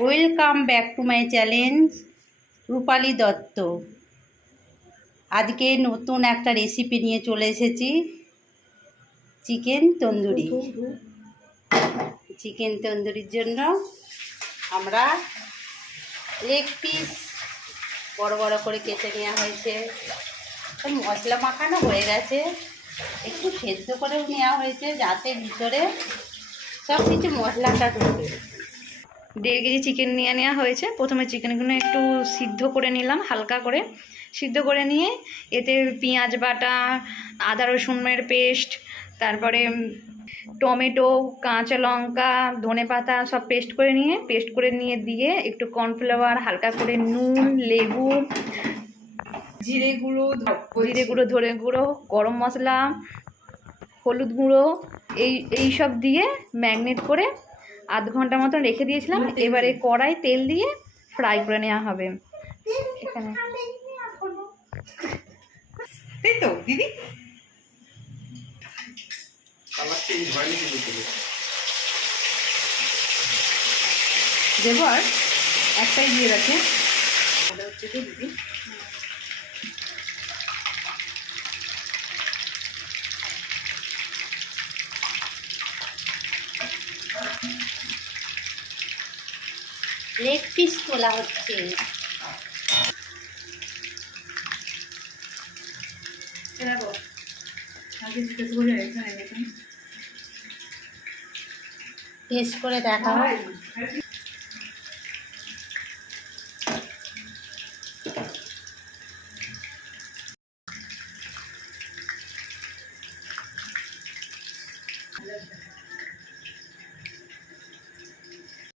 Welcome back to my channel Rupali Dutta. আজকে নতুন একটা রেসিপি নিয়ে চলে এসেছি, চিকেন তন্দুরি। চিকেন তন্দুরির জন্য আমরা লেগ পিস বড় বড় করে কেটে নেওয়া হয়েছে, মশলা মাখানো হয়ে গেছে, একটু সেদ্ধ করেও নেওয়া হয়েছে যাতে ভিতরে সব কিছু মশলাটা ঢুকে। 1.5 কেজি চিকেন নিয়ে নেওয়া হয়েছে। প্রথমে চিকেনগুলো একটু সিদ্ধ করে নিলাম, হালকা করে সিদ্ধ করে নিয়ে এতে পেঁয়াজ বাটা, আদা রসুনের পেস্ট, তারপরে টমেটো, কাঁচা লঙ্কা, ধনেপাতা সব পেস্ট করে নিয়ে দিয়ে একটু কর্নফ্লাওয়ার, হালকা করে নুন, লেবু, জিরে গুঁড়ো, ধনে গুঁড়ো, গরম মশলা, হলুদ গুঁড়ো এই সব দিয়ে ম্যাগনেট করে আধ ঘন্টা মতন রেখে দিয়েছিলাম। এবারে কড়াই তেল দিয়ে ফ্রাই করে নেওয়া হবে। এখানে তো দিদি দেবো আর একটাই দিয়ে রাখে হচ্ছে কি দিদি, লেগ পিস তোলা হচ্ছে। টেস্ট করে দেখা হয়।